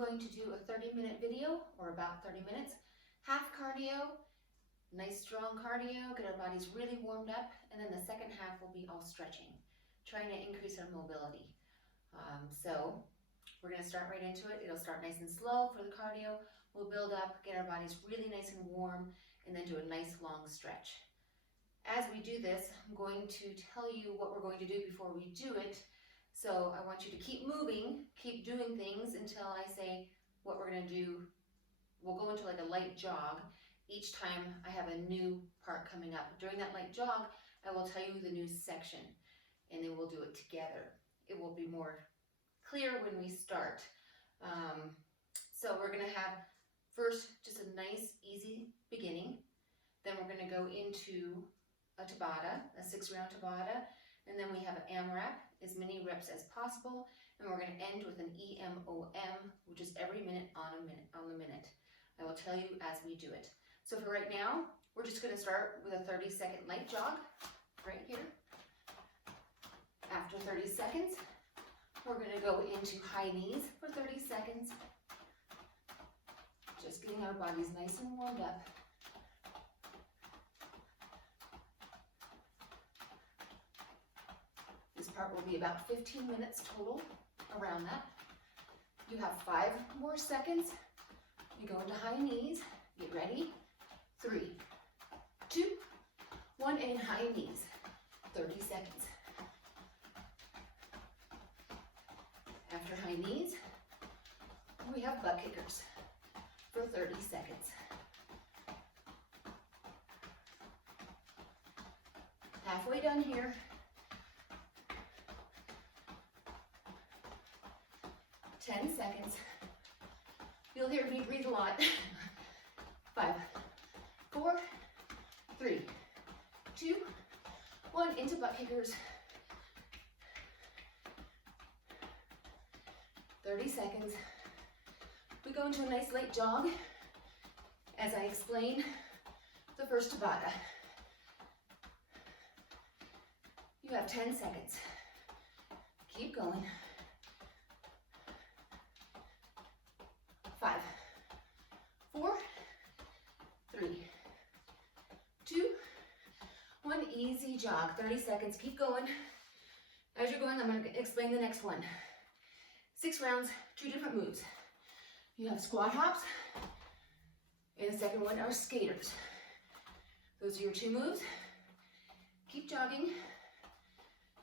going to do a 30-minute video, or about 30 minutes, half cardio, nice strong cardio, get our bodies really warmed up, and then the second half will be all stretching, trying to increase our mobility. So we're going to start right into it. It'll start nice and slow for the cardio. We'll build up, get our bodies really nice and warm, and then do a nice long stretch. As we do this, I'm going to tell you what we're going to do before we do it. So I want you to keep moving, keep doing things until I say what we're going to do. We'll go into like a light jog each time I have a new part coming up. During that light jog, I will tell you the new section, and then we'll do it together. It will be more clear when we start. So we're going to have first just a nice, easy beginning. Then we're going to go into a Tabata, a 6-round Tabata, and then we have an AMRAP, as many reps as possible, and we're going to end with an EMOM, which is every minute on the minute. I will tell you as we do it. So for right now, we're just going to start with a 30-second light jog right here. After 30 seconds, we're going to go into high knees for 30 seconds. Just getting our bodies nice and warmed up. This part will be about 15 minutes total, around that. You have 5 more seconds. You go into high knees. Get ready. 3, 2, 1, and high knees. 30 seconds. After high knees, we have butt kickers for 30 seconds. Halfway done here. 10 seconds. You'll hear me breathe a lot. 5, 4, 3, 2, 1, into butt kickers. 30 seconds. We go into a nice light jog as I explain the first Tabata. You have 10 seconds. Keep going. 5, 4, 3, 2, 1. Easy jog. 30 seconds. Keep going. As you're going, I'm going to explain the next one. 6 rounds, 2 different moves. You have squat hops, and the second one are skaters. Those are your 2 moves. Keep jogging.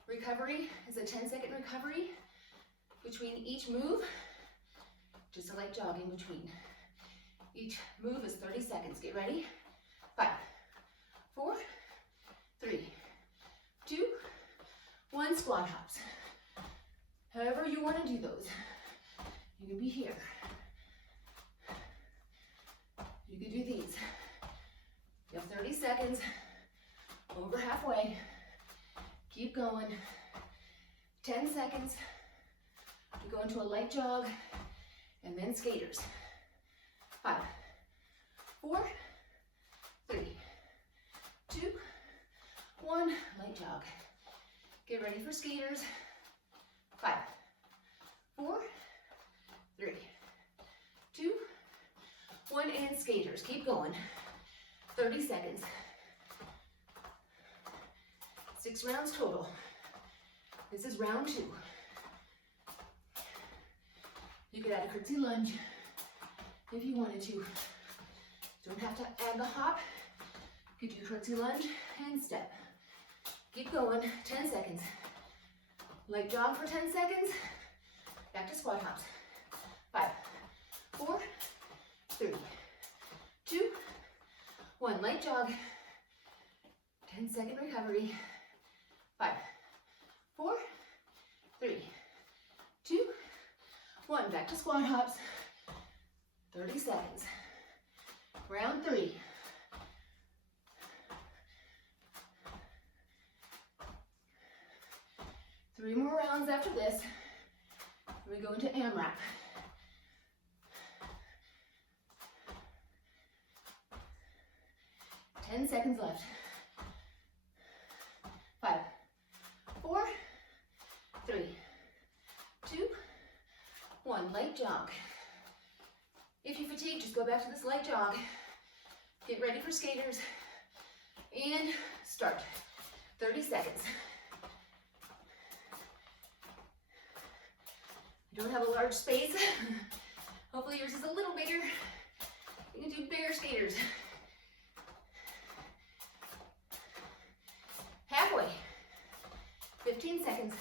Recovery is a 10-second recovery between each move. Just a light jog in between. Each move is 30 seconds. Get ready. 5, 4, 3, 2, 1. Squat hops. However you want to do those. You can be here. You can do these. You have 30 seconds. Over halfway. Keep going. 10 seconds. You go into a light jog. And then skaters. 5, 4, 3, 2, 1. Light jog. Get ready for skaters. 5, 4, 3, 2, 1, and skaters. Keep going. 30 seconds. 6 rounds total. This is round 2. You could add a curtsy lunge if you wanted to. Don't have to add the hop. You could do curtsy lunge and step. Keep going. 10 seconds. Light jog for 10 seconds. Back to squat hops. 5, 4, 3, 2, 1. Light jog. 10-second recovery. 5, 4, 3, 2, 1. Back to squat hops. 30 seconds. Round 3. Three more rounds after this. We go into AMRAP. Ten seconds left. 5, 4, 3, 2, 1. Light jog. If you fatigue, just go back to this light jog. Get ready for skaters. And start. 30 seconds. You don't have a large space. Hopefully yours is a little bigger. You can do bigger skaters. Halfway. 15 seconds.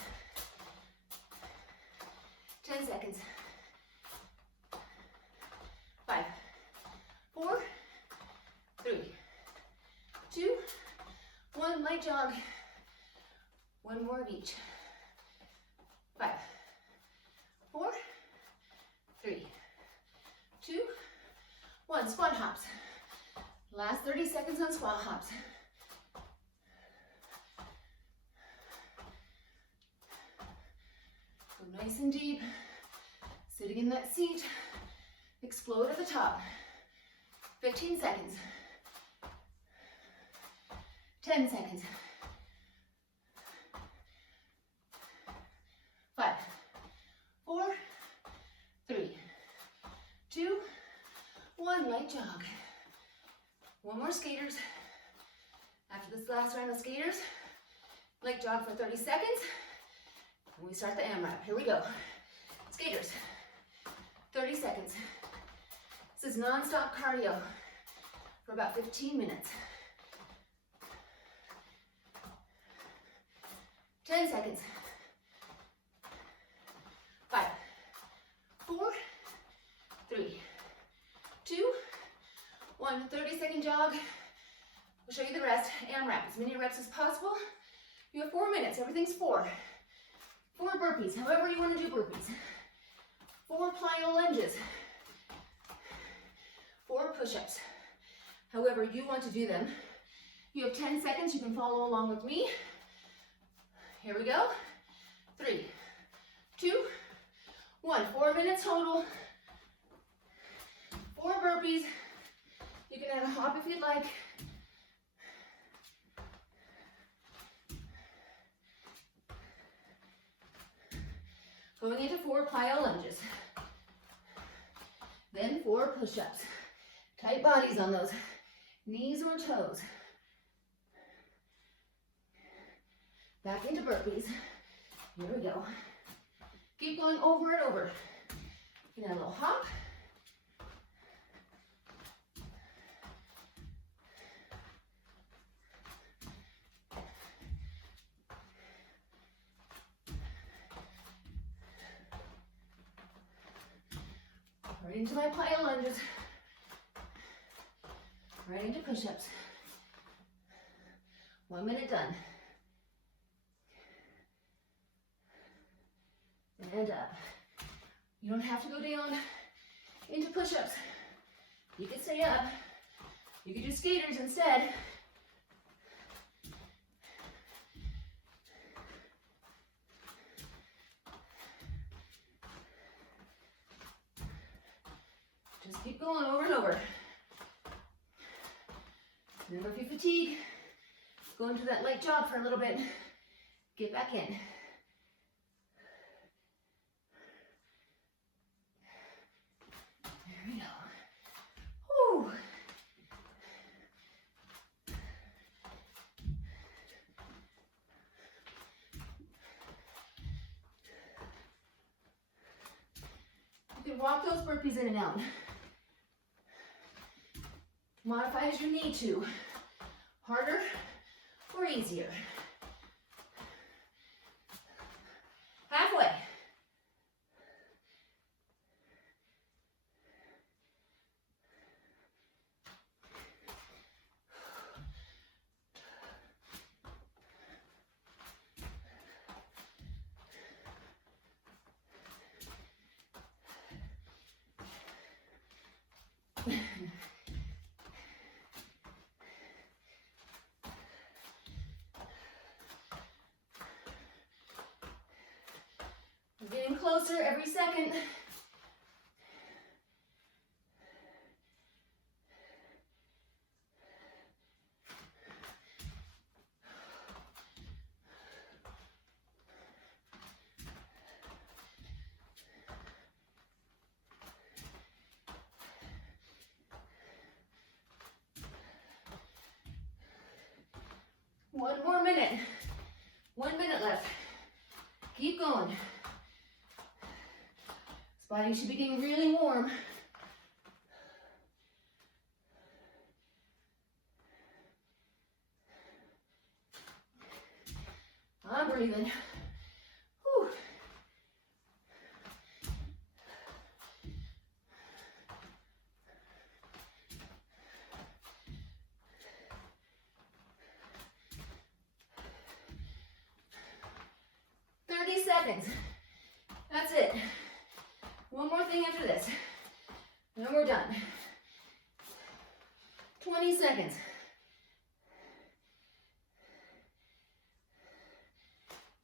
10 seconds. 5, 4, 3, 2, 1. Light jog. One more of each. 5, 4, 3, 2, 1. Squat hops. Last 30 seconds on squat hops. Go nice and deep. Sitting in that seat. Explode at the top. 15 seconds. 10 seconds. 5, 4, 3, 2, 1. Light jog. One more skaters. After this last round of skaters, light jog for 30 seconds. And we start the AMRAP. Here we go. Skaters. 30 seconds. This is non-stop cardio for about 15 minutes. 10 seconds. 5, 4, 3, 2, 1. 30-second jog. We'll show you the rest. AMRAP, as many reps as possible. You have 4 minutes. Everything's 4. 4 burpees, however you want to do burpees. 4 plyo lunges. 4 push-ups. However you want to do them. You have 10 seconds. You can follow along with me. Here we go. 3, 2, 1. 4 minutes total. 4 burpees. You can add a hop if you'd like. Going into 4 plyo lunges. Then 4 push-ups. Tight bodies on those knees or toes. Back into burpees. Here we go. Keep going over and over. You can add a little hop. Right into my plyo lunges. Right into push-ups. 1 minute done. And up. You don't have to go down into push-ups. You can stay up. You can do skaters instead. Just keep going over and over. Remember, if you fatigue, go into that light jog for a little bit. Get back in. There we go. Whew. You can walk those burpees in and out. Modify as you need to. Harder or easier. Halfway. We're getting closer every second. One more minute. 1 minute left. Keep going. This body should be getting really warm. I'm breathing. Whew. Seconds. That's it. One more thing after this. Then we're done. 20 seconds.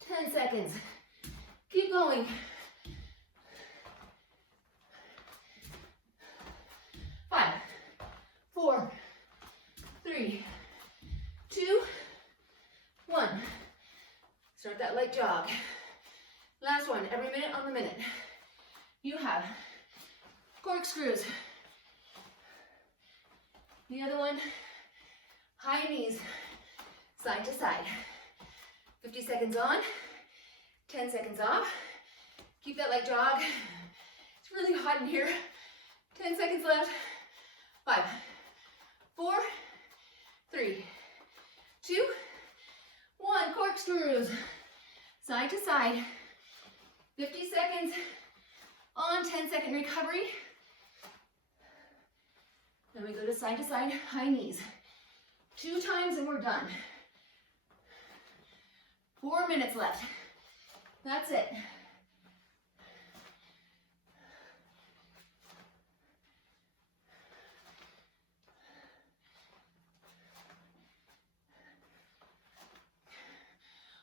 10 seconds. Keep going. 5, 4, 3, 2, 1. Start that light jog. Last one, every minute on the minute. You have corkscrews. The other one, high knees, side to side. 50 seconds on, 10 seconds off. Keep that light jog. It's really hot in here. 10 seconds left. 5, 4, 3, 2, 1. Corkscrews, side to side. 50 seconds on, 10-second recovery. Then we go to side, high knees. 2 times and we're done. 4 minutes left. That's it.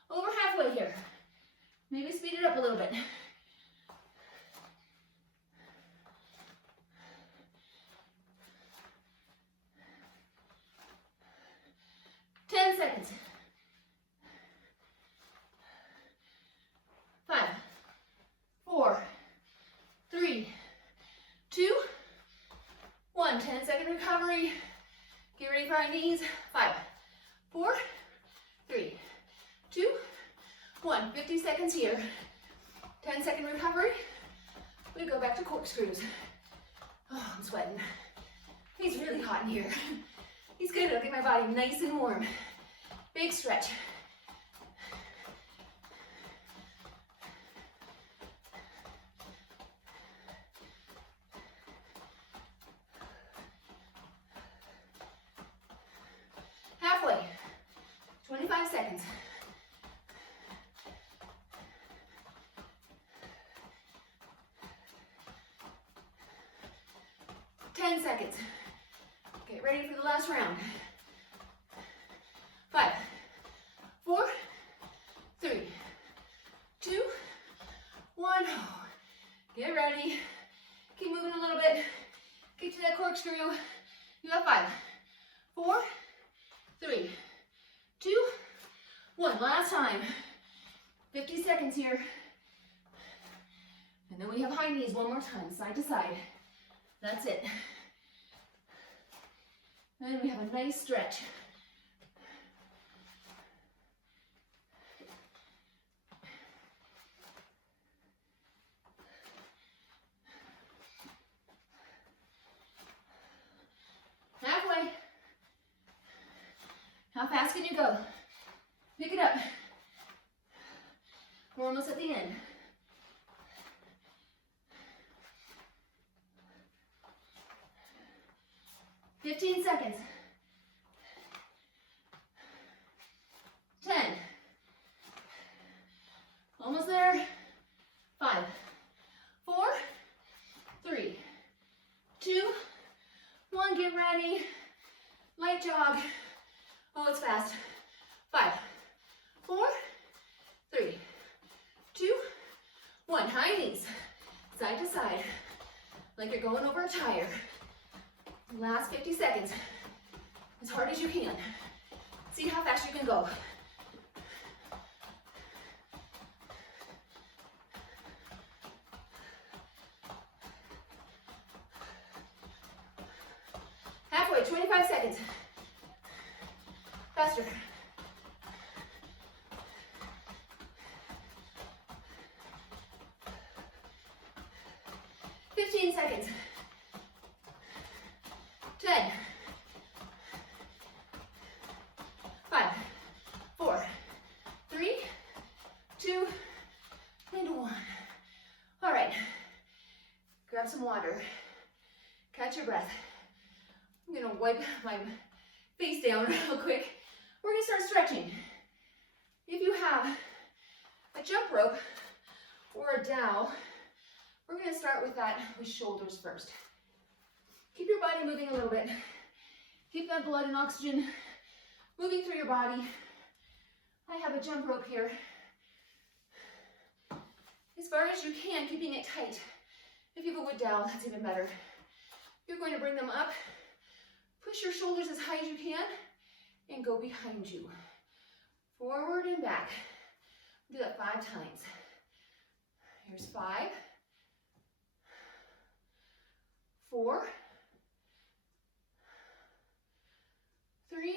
Over halfway here. Maybe speed it up a little bit. Seconds. 5, 4, 3, 2, 1. 10-second recovery. Get ready for our knees. 5, 4, 3, 2, 1. 50 seconds here. 10-second recovery. We go back to corkscrews. Oh, I'm sweating. He's really hot in here. He's good. It'll get my body nice and warm. Big stretch. Halfway. 25 seconds. Seconds. Get ready for the last round. 5, 4, 3, 2, 1. Get ready. Keep moving a little bit. Get to that corkscrew. You have 5, 4, 3, 2, 1. Last time. 50 seconds here. And then we have high knees one more time, side to side. That's it. And we have a nice stretch. Halfway. How fast can you go? Pick it up. We're almost at the end. 15 seconds. 10. Almost there. 5, 4, 3, 2, 1. Get ready. Light jog. Oh, it's fast. 5, 4, 3, 2, 1. High knees. Side to side. Like you're going over a tire. Last 50 seconds. As hard as you can. See how fast you can go. Halfway, 25 seconds. Faster. 15 seconds. 10, 5, 4, 3, 2, and 1. All right, grab some water, catch your breath. I'm gonna wipe my face down real quick. We're gonna start stretching. If you have a jump rope or a dowel, we're gonna start with that with shoulders first. Keep your body moving a little bit. Keep that blood and oxygen moving through your body. I have a jump rope here. As far as you can, keeping it tight. If you have a wood dowel, that's even better. You're going to bring them up, push your shoulders as high as you can, and go behind you. Forward and back. Do that 5 times. Here's 5, 4, 3,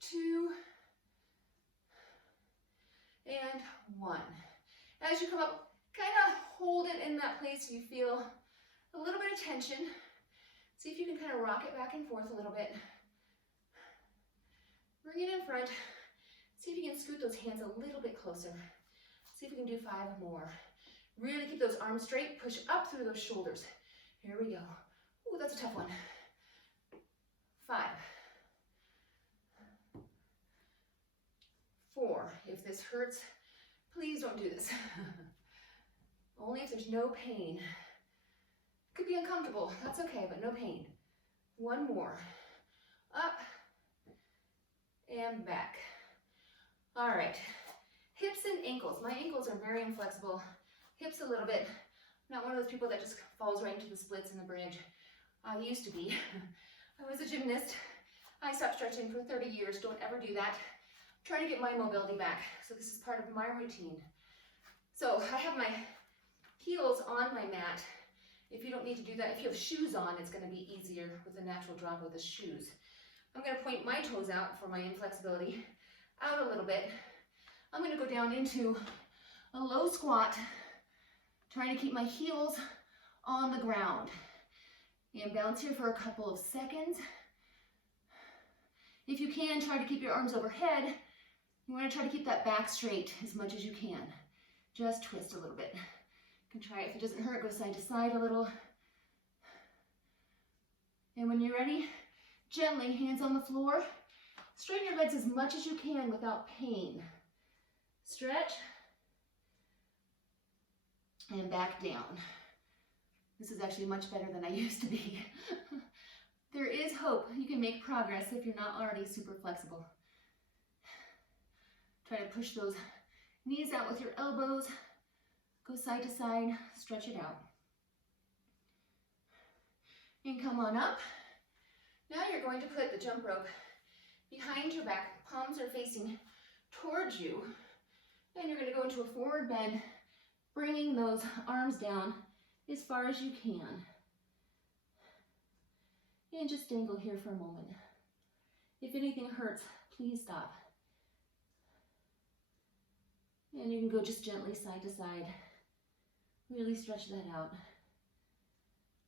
2, and 1. As you come up, kind of hold it in that place so you feel a little bit of tension. See if you can kind of rock it back and forth a little bit. Bring it in front. See if you can scoot those hands a little bit closer. See if you can do 5 more. Really keep those arms straight. Push up through those shoulders. Here we go. Ooh, that's a tough one. 5, 4. If this hurts, please don't do this. Only if there's no pain. It could be uncomfortable. That's okay, but no pain. 1 more. Up and back. All right. Hips and ankles. My ankles are very inflexible. Hips a little bit. I'm not one of those people that just falls right into the splits in the bridge. I used to be. I was a gymnast. I stopped stretching for 30 years. Don't ever do that. I'm trying to get my mobility back. So this is part of my routine. So I have my heels on my mat. If you don't need to do that, if you have shoes on, it's going to be easier with a natural drop with the shoes. I'm going to point my toes out for my inflexibility. Out a little bit. I'm going to go down into a low squat, trying to keep my heels on the ground. And bounce here for a couple of seconds. If you can, try to keep your arms overhead. You want to try to keep that back straight as much as you can. Just twist a little bit. You can try it. If it doesn't hurt, go side to side a little. And when you're ready, gently, hands on the floor. Straighten your legs as much as you can without pain. Stretch. And back down. This is actually much better than I used to be. There is hope. You can make progress if you're not already super flexible. Try to push those knees out with your elbows. Go side to side, stretch it out. And come on up. Now you're going to put the jump rope behind your back. Palms are facing towards you. And you're going to go into a forward bend, bringing those arms down as far as you can. And just dangle here for a moment. If anything hurts, please stop. And you can go just gently side to side. Really stretch that out.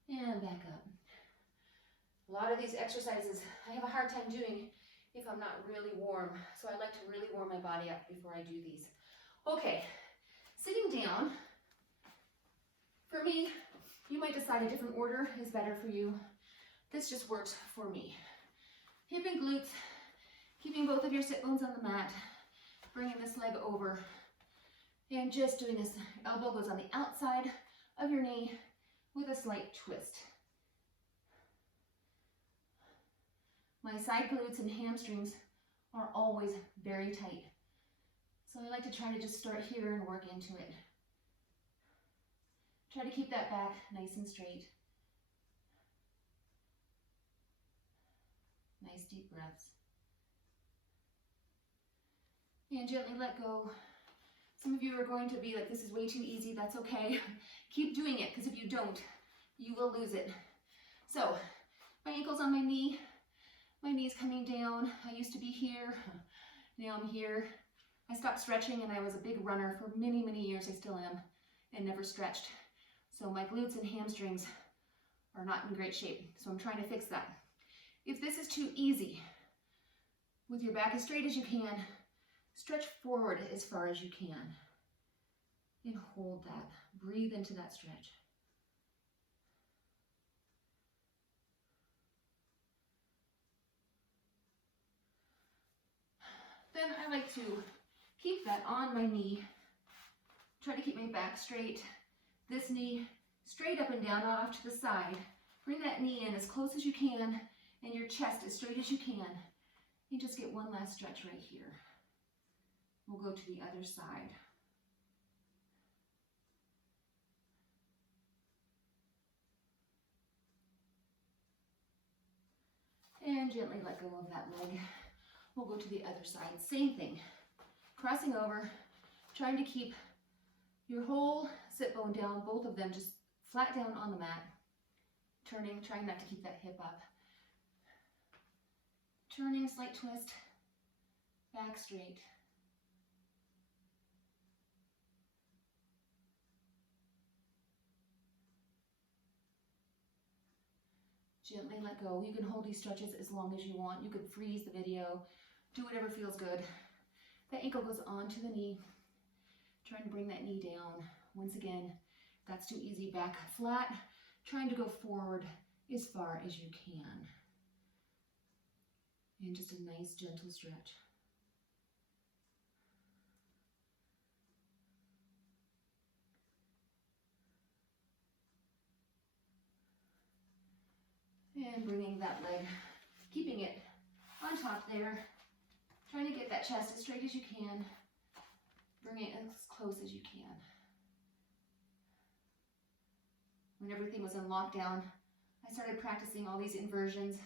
And back up. A lot of these exercises I have a hard time doing if I'm not really warm. So I like to really warm my body up before I do these. Okay, sitting down. For me, you might decide a different order is better for you. This just works for me. Hip and glutes, keeping both of your sit bones on the mat, bringing this leg over, and just doing this. Elbow goes on the outside of your knee with a slight twist. My side glutes and hamstrings are always very tight. So I like to try to just start here and work into it. Try to keep that back nice and straight. Nice deep breaths. And gently let go. Some of you are going to be like, this is way too easy. That's okay. Keep doing it, because if you don't, you will lose it. So, my ankle's on my knee. My knee's coming down. I used to be here. Now I'm here. I stopped stretching and I was a big runner for many, many years. I still am. and never stretched. So my glutes and hamstrings are not in great shape. So I'm trying to fix that. If this is too easy, with your back as straight as you can, stretch forward as far as you can. And hold that. Breathe into that stretch. Then I like to keep that on my knee. Try to keep my back straight. This knee straight up and down, not off to the side. Bring that knee in as close as you can and your chest as straight as you can. And just get one last stretch right here. We'll go to the other side. And gently let go of that leg. We'll go to the other side. Same thing. Crossing over, trying to keep your whole sit bone down, both of them just flat down on the mat. Turning, trying not to keep that hip up. Turning, slight twist, back straight. Gently let go. You can hold these stretches as long as you want. You could freeze the video, do whatever feels good. The ankle goes onto the knee. Trying to bring that knee down. Once again, that's too easy. Back flat. Trying to go forward as far as you can. And just a nice gentle stretch. And bringing that leg, keeping it on top there. Trying to get that chest as straight as you can. Bring it as close as you can. When everything was in lockdown, I started practicing all these inversions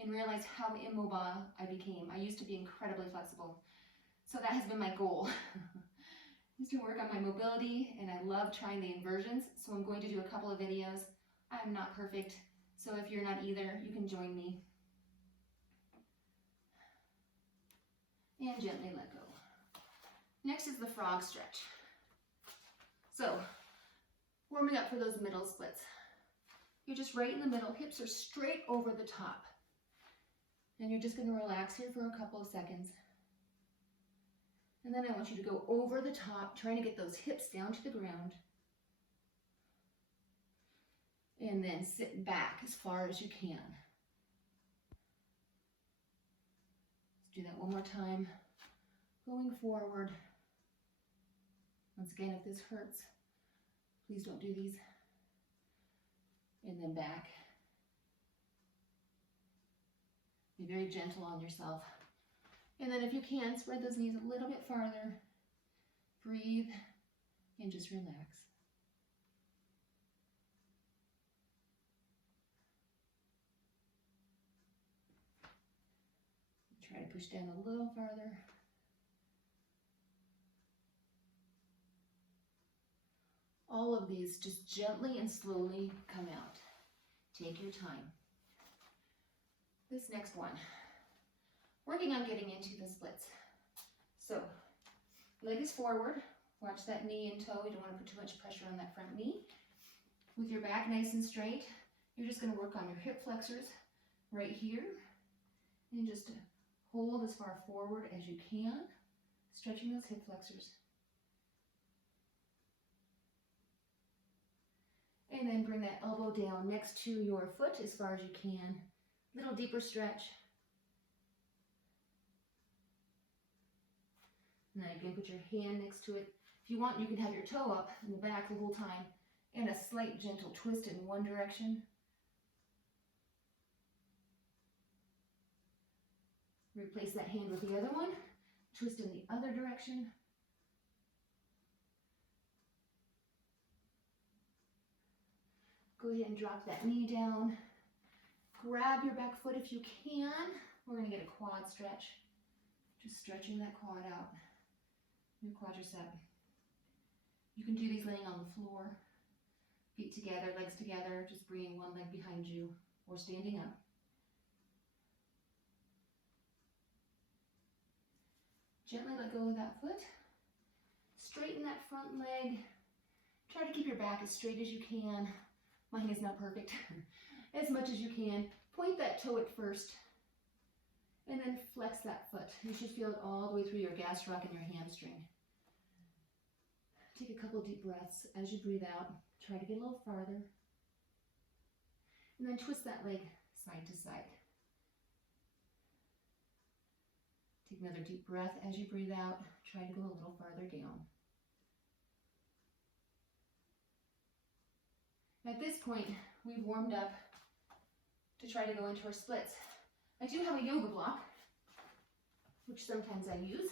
and realized how immobile I became. I used to be incredibly flexible. So that has been my goal. Is to work on my mobility, and I love trying the inversions. So I'm going to do a couple of videos. I'm not perfect. So if you're not either, you can join me. And gently let go. Next is the frog stretch. So, warming up for those middle splits. You're just right in the middle, hips are straight over the top. And you're just going to relax here for a couple of seconds. And then I want you to go over the top, trying to get those hips down to the ground. And then sit back as far as you can. Let's do that one more time. Going forward. Once again, if this hurts, please don't do these. And then back. Be very gentle on yourself. And then if you can, spread those knees a little bit farther. Breathe and just relax. Try to push down a little farther. All of these just gently and slowly come out. Take your time. This next one, working on getting into the splits. So, leg is forward. Watch that knee and toe. You don't want to put too much pressure on that front knee. With your back nice and straight, you're just going to work on your hip flexors right here. And just hold as far forward as you can, stretching those hip flexors. And then bring that elbow down next to your foot as far as you can. Little deeper stretch. And then again, put your hand next to it. If you want, you can have your toe up in the back the whole time and a slight gentle twist in one direction. Replace that hand with the other one. Twist in the other direction. Go ahead and drop that knee down. Grab your back foot if you can. We're going to get a quad stretch. Just stretching that quad out. Your quadricep. You can do these laying on the floor. Feet together, legs together. Just bringing one leg behind you or standing up. Gently let go of that foot. Straighten that front leg. Try to keep your back as straight as you can. Mine is not perfect. As much as you can. Point that toe at first. And then flex that foot. You should feel it all the way through your gastroc and your hamstring. Take a couple deep breaths as you breathe out. Try to get a little farther. And then twist that leg side to side. Take another deep breath as you breathe out. Try to go a little farther down. At this point, we've warmed up to try to go into our splits. I do have a yoga block, which sometimes I use.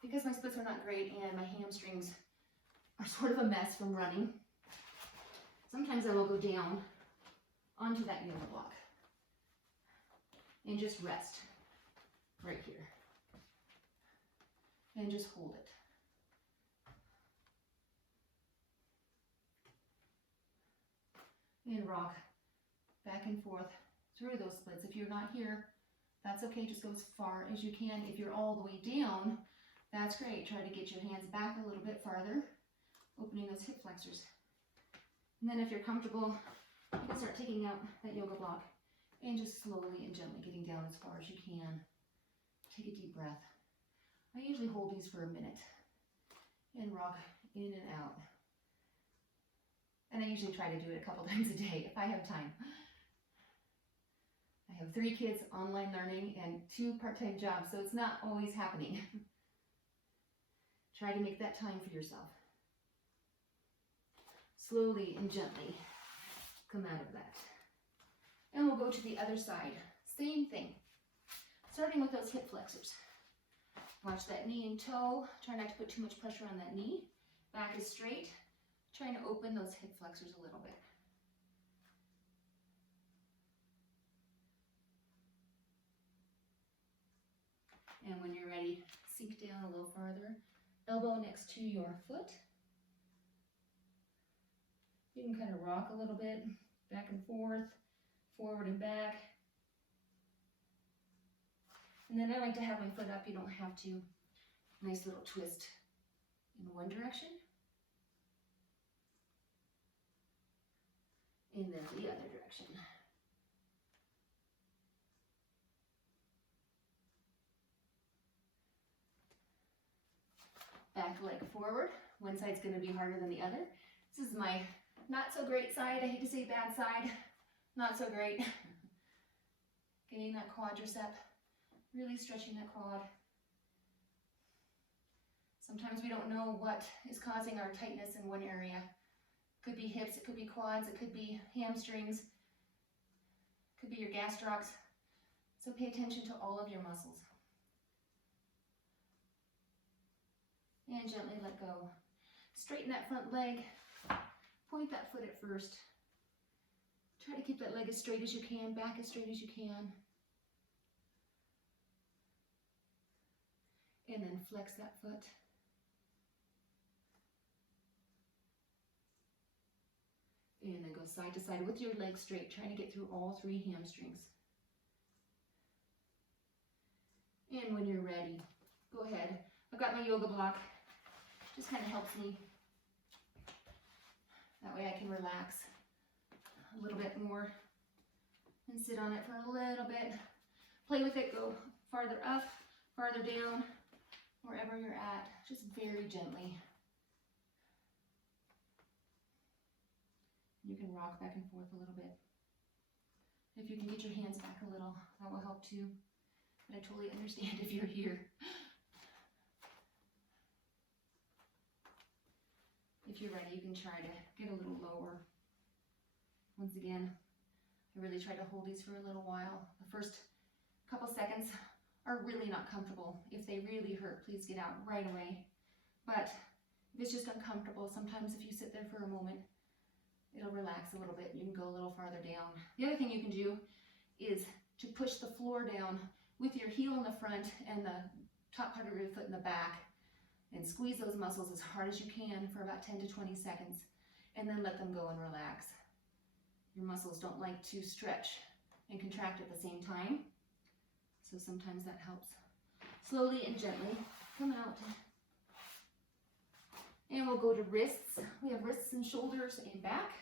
Because my splits are not great and my hamstrings are sort of a mess from running, sometimes I will go down onto that yoga block and just rest right here. And just hold it. And rock back and forth through those splits. If you're not here, that's okay. Just go as far as you can. If you're all the way down, that's great. Try to get your hands back a little bit farther, opening those hip flexors. And then if you're comfortable, you can start taking out that yoga block and just slowly and gently getting down as far as you can. Take a deep breath. I usually hold these for a minute and rock in and out. And I usually try to do it a couple times a day if I have time. I have 3 kids, online learning, and 2 part-time jobs, so it's not always happening. Try to make that time for yourself. Slowly and gently come out of that. And we'll go to the other side. Same thing. Starting with those hip flexors. Watch that knee and toe. Try not to put too much pressure on that knee. Back is straight. Trying to open those hip flexors a little bit. And when you're ready, sink down a little farther. Elbow next to your foot. You can kind of rock a little bit, back and forth, forward and back. And then I like to have my foot up. You don't have to. Nice little twist in one direction. And then the other direction. Back leg forward. One side's going to be harder than the other. This is my not so great side. I hate to say bad side. Not so great. Getting that quadricep. Really stretching that quad. Sometimes we don't know what is causing our tightness in one area. It could be hips, it could be quads, it could be hamstrings, it could be your gastrocs. So pay attention to all of your muscles. And gently let go. Straighten that front leg. Point that foot at first. Try to keep that leg as straight as you can, back as straight as you can. And then flex that foot. And then go side to side with your legs straight, trying to get through all 3 hamstrings. And when you're ready, go ahead. I've got my yoga block. Just kind of helps me. That way I can relax a little bit more and sit on it for a little bit. Play with it, go farther up, farther down, wherever you're at, just very gently. You can rock back and forth a little bit. If you can get your hands back a little, that will help too. But I totally understand if you're here. If you're ready, you can try to get a little lower. Once again, I really try to hold these for a little while. The first couple seconds are really not comfortable. If they really hurt, please get out right away. But if it's just uncomfortable, sometimes if you sit there for a moment, it'll relax a little bit. You can go a little farther down. The other thing you can do is to push the floor down with your heel in the front and the top part of your foot in the back, and squeeze those muscles as hard as you can for about 10 to 20 seconds, and then let them go and relax. Your muscles don't like to stretch and contract at the same time, so sometimes that helps. Slowly and gently come out. And we'll go to wrists. We have wrists and shoulders and back.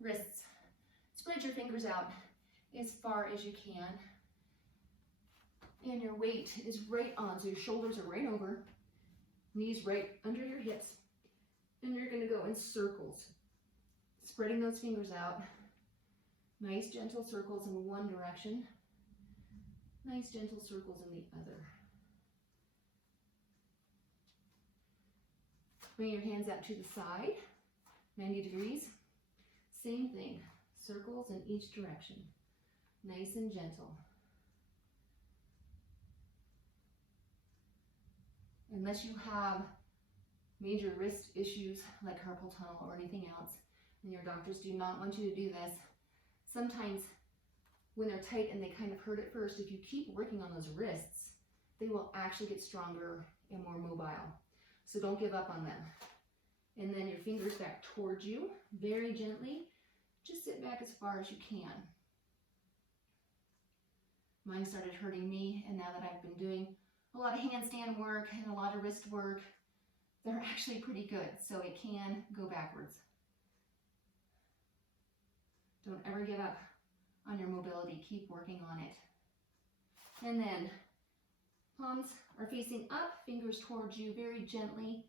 Wrists. Spread your fingers out as far as you can. And your weight is right on, so your shoulders are right over, knees right under your hips. And you're gonna go in circles, spreading those fingers out. Nice gentle circles in one direction. Nice gentle circles in the other. Bring your hands out to the side, 90 degrees. Same thing, circles in each direction. Nice and gentle. Unless you have major wrist issues like carpal tunnel or anything else, and your doctors do not want you to do this, sometimes when they're tight and they kind of hurt at first, if you keep working on those wrists, they will actually get stronger and more mobile. So don't give up on them. And then your fingers back towards you, very gently. Just sit back as far as you can. Mine started hurting me, and now that I've been doing a lot of handstand work and a lot of wrist work, they're actually pretty good, so it can go backwards. Don't ever give up on your mobility. Keep working on it. And then palms are facing up, fingers towards you, very gently,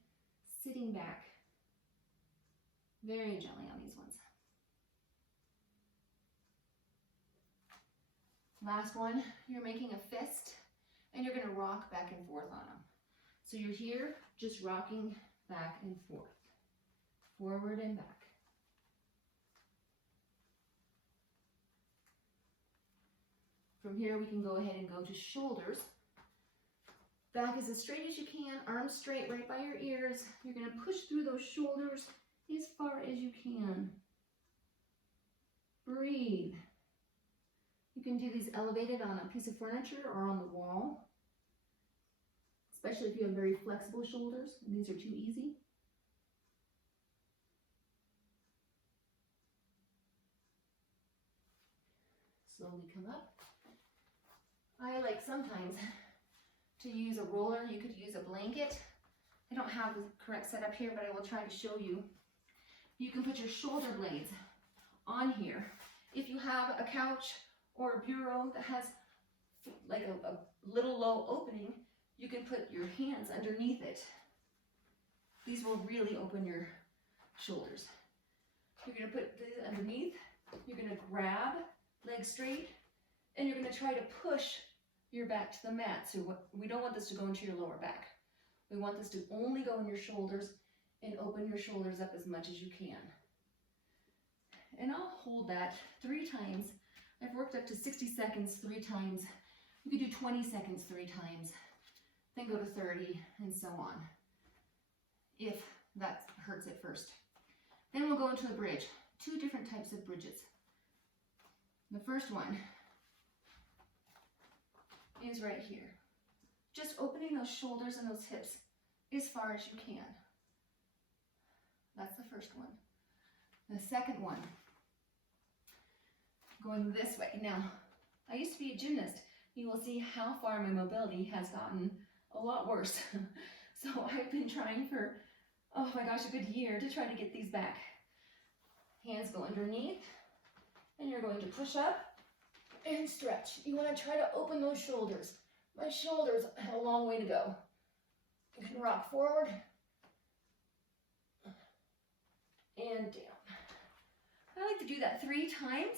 sitting back. Very gently on these ones. Last one, you're making a fist, and you're gonna rock back and forth on them. So you're here, just rocking back and forth, forward and back. From here, we can go ahead and go to shoulders. Back is as straight as you can, arms straight right by your ears. You're gonna push through those shoulders as far as you can. Breathe. You can do these elevated on a piece of furniture or on the wall, especially if you have very flexible shoulders and these are too easy. Slowly come up. I like sometimes to use a roller. You could use a blanket. I don't have the correct setup here, but I will try to show you. You can put your shoulder blades on here. If you have a couch or a bureau that has like a little low opening, you can put your hands underneath it. These will really open your shoulders. You're gonna put these underneath. You're gonna grab legs straight, and you're gonna try to push your back to the mat. So we don't want this to go into your lower back. We want this to only go in your shoulders and open your shoulders up as much as you can. And I'll hold that 3 times. I've worked up to 60 seconds 3 times. You could do 20 seconds 3 times, then go to 30 and so on, if that hurts at first. Then we'll go into a bridge. 2 different types of bridges. The first one is right here. Just opening those shoulders and those hips as far as you can. That's the first one. The second one, going this way. Now, I used to be a gymnast. You will see how far my mobility has gotten a lot worse. So I've been trying for, oh my gosh, a good year to try to get these back. Hands go underneath, and you're going to push up and stretch. You want to try to open those shoulders. My shoulders have a long way to go. You can rock forward and down. I like to do that 3 times.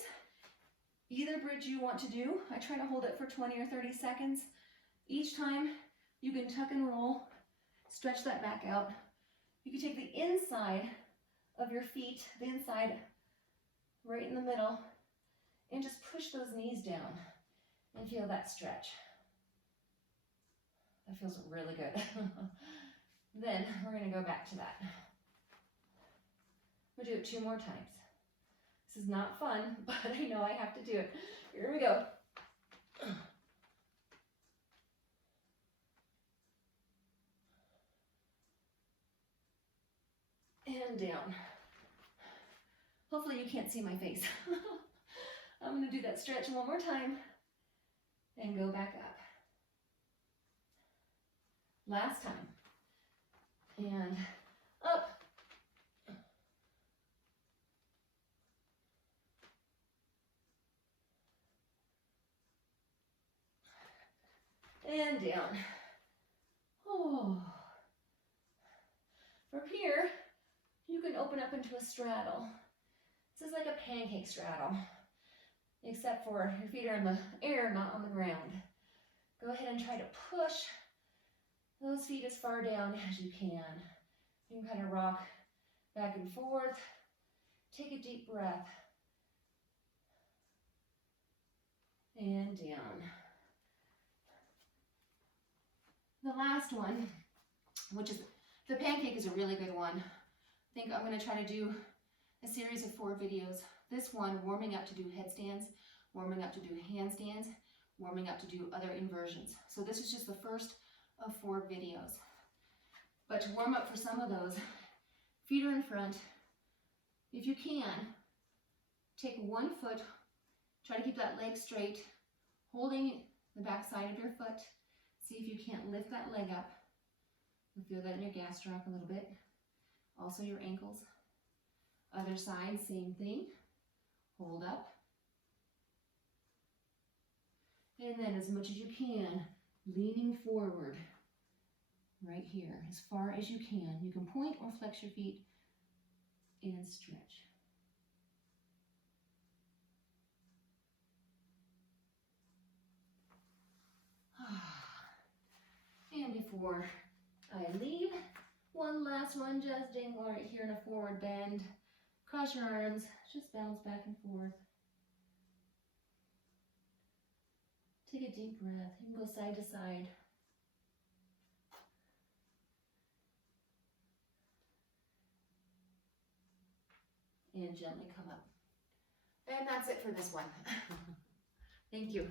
Either bridge you want to do. I try to hold it for 20 or 30 seconds. Each time you can tuck and roll, stretch that back out. You can take the inside of your feet, the inside right in the middle, and just push those knees down and feel that stretch. That feels really good. Then we're going to go back to that. We'll do it 2 more times. This is not fun, but I know I have to do it. Here we go. And down. Hopefully you can't see my face. I'm going to do that stretch 1 more time and go back up. Last time. And up. And down. Oh. From here, you can open up into a straddle. This is like a pancake straddle, except for your feet are in the air, not on the ground. Go ahead and try to push those feet as far down as you can. You can kind of rock back and forth. Take a deep breath. And down. The last one, which is, the pancake is a really good one. I think I'm going to try to do a series of 4 videos. This one, warming up to do headstands, warming up to do handstands, warming up to do other inversions. So this is just the first of 4 videos. But to warm up for some of those, feet are in front. If you can, take one foot, try to keep that leg straight, holding the back side of your foot. See if you can't lift that leg up. You'll feel that in your gastroc a little bit. Also your ankles. Other side, same thing. Hold up. And then as much as you can, leaning forward. Right here, as far as you can. You can point or flex your feet and stretch. And before I leave, one last one, just dangle right here in a forward bend. Cross your arms, just bounce back and forth. Take a deep breath. You can go side to side. And gently come up. And that's it for this one. Thank you.